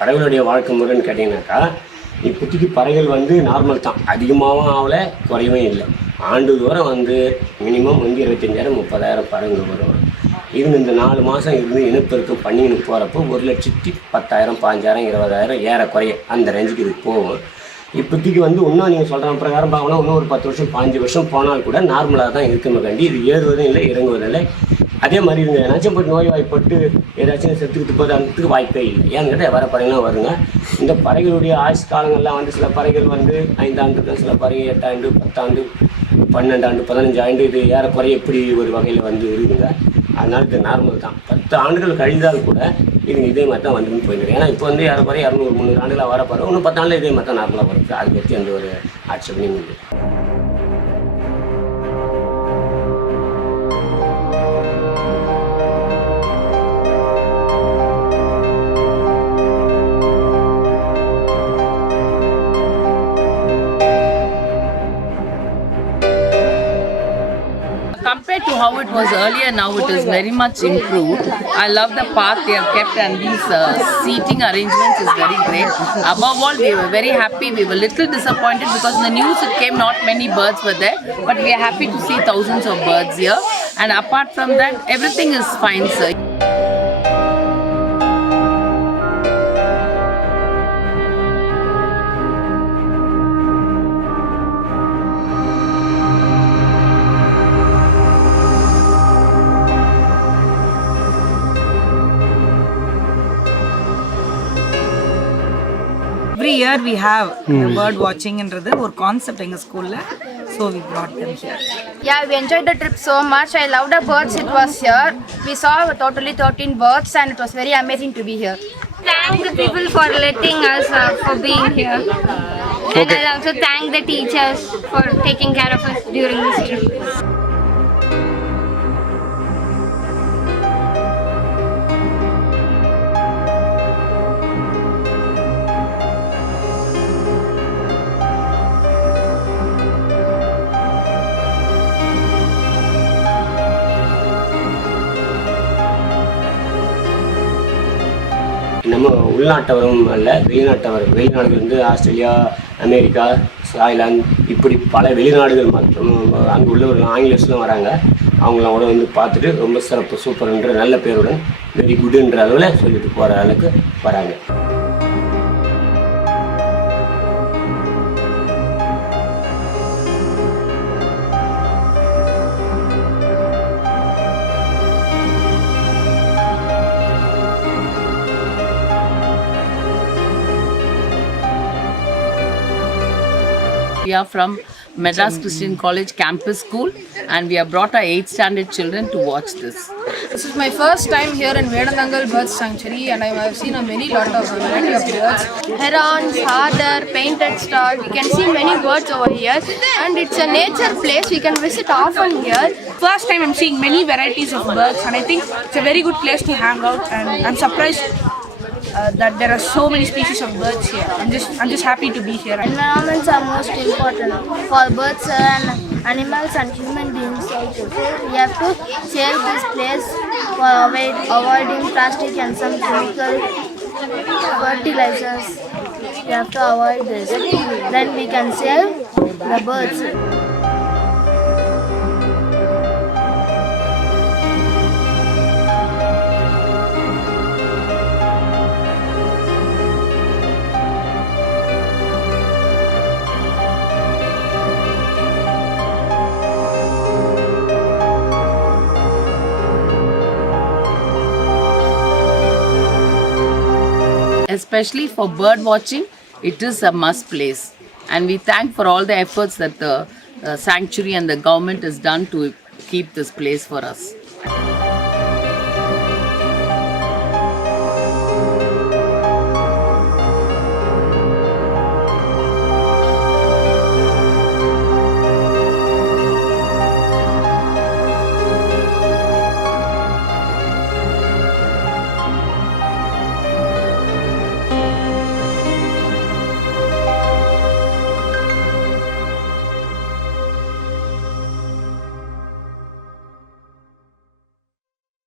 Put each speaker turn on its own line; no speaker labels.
பறவைகளுடைய வாழ்க்கை முறைன்னு கேட்டிங்கனாக்கா இப்போதைக்கு பறவைகள் வந்து நார்மல் தான். அதிகமாகவும் ஆகல குறையவும் இல்லை. ஆண்டுதோறும் வந்து மினிமம் வந்து இருபத்தஞ்சாயிரம் முப்பதாயிரம் பறவைகள் வரும். இருந்து இந்த நாலு மாதம் இருந்து இனப்பெருக்கம் பண்ணின்னு போகிறப்போ ஒரு லட்சத்தி பத்தாயிரம் பாஞ்சாயிரம் இருபதாயிரம் ஏற குறைய அந்த ரேஞ்சுக்கு இது போகும். இப்போதைக்கு வந்து இன்னும் நீங்கள் சொல்கிற பிரகாரம் பார்க்கணும் இன்னும் ஒரு பத்து வருஷம் பாஞ்சு வருஷம் போனால் கூட நார்மலாக தான் இருக்குமே கண்டி இது ஏறுவதும் இல்லை இறங்குவதும் இல்லை. அதே மாதிரி இவங்க ஏதாச்சும் போய் நோய் வாய்ப்பட்டு ஏதாச்சும் செத்துக்கிட்டு போது அந்தத்துக்கு வாய்ப்பே இல்லை. ஏன்னு கேட்டால் வர பறவைலாம் வருங்க. இந்த பறவைகளுடைய ஆயுஷ் காலங்கள்லாம் வந்து சில பறவைகள் வந்து ஐந்தாண்டு சில பறவை எட்டாண்டு பத்தாண்டு பன்னெண்டு ஆண்டு பதினஞ்சு ஆண்டு இது ஏறக்குறைய இப்படி ஒரு வகையில் வந்து இருக்குங்க. அதனால் இது நார்மல் தான். பத்து ஆண்டுகள் கழிந்தால் கூட இது இதே மாதிரி தான் வந்து போயிருக்கு ஏன்னா இப்போ வந்து ஏறக்குறைய இரநூறு முந்நூறு ஆண்டுகளாக வர பறவை இன்னும் பத்து ஆண்டில் இதே மாதிரி தான் நார்மலாக வருது அதை பற்றி எந்த ஒரு ஆட்சேபனையும் இல்லை.
Compared to how it was earlier, now it is very much improved. I love the path they have kept and these uh, seating arrangements is very great. Above all, we were very happy. We were a little disappointed because in the news it came not many birds were there, but we are happy to see thousands of birds here. And apart from that, everything is fine, sir.
Every year we have bird வாட்சிங்ன்றது ஒரு concept எங்கள் ஸ்கூலில் so we brought them here
Yeah, we enjoyed the trip so much. I loved the birds it was here. We saw totally 13 birds and it was very amazing to be here.
thank the people for letting us uh, for being here. And I'll also thank the teachers for taking care of us during this trip.
நம்ம உள்நாட்டவரும் அல்ல வெளிநாட்டவர் வெளிநாடுகள் வந்து Australia America Thailand இப்படி பல வெளிநாடுகள் மற்றும் அங்கே உள்ளவர்கள் ஆங்கிலேயர்ஸ்லாம் வராங்க. அவங்களாம் கூட வந்து பார்த்துட்டு ரொம்ப சிறப்பு சூப்பர்ன்ற நல்ல பேருடன் வெரி குட்ன்ற அளவில் சொல்லிட்டு போகிற அளவுக்கு வராங்க.
Are from Madras Christian College Campus School and we have brought our 8th standard children to watch this.
This is my first time here in Vedanangal Bird Sanctuary and I have seen a many lot of variety of birds.
Herons, harder, painted star. We can see many birds over here and it's a nature place. We can visit often here.
first time I'm seeing many varieties of birds, and I think it's a very good place to hang out. And I'm surprised uh, that there are so many species of birds here. I'm just I'm just happy to be here.
Environments are most important for birds and animals and human beings also. So we have to save this place for avoid, avoiding plastic and some chemical fertilizers. We have to avoid this. Then we can save the birds.
Especially for bird watching, it is a must place. And we thank for all the efforts that the uh, sanctuary and the government has done to keep this place for us.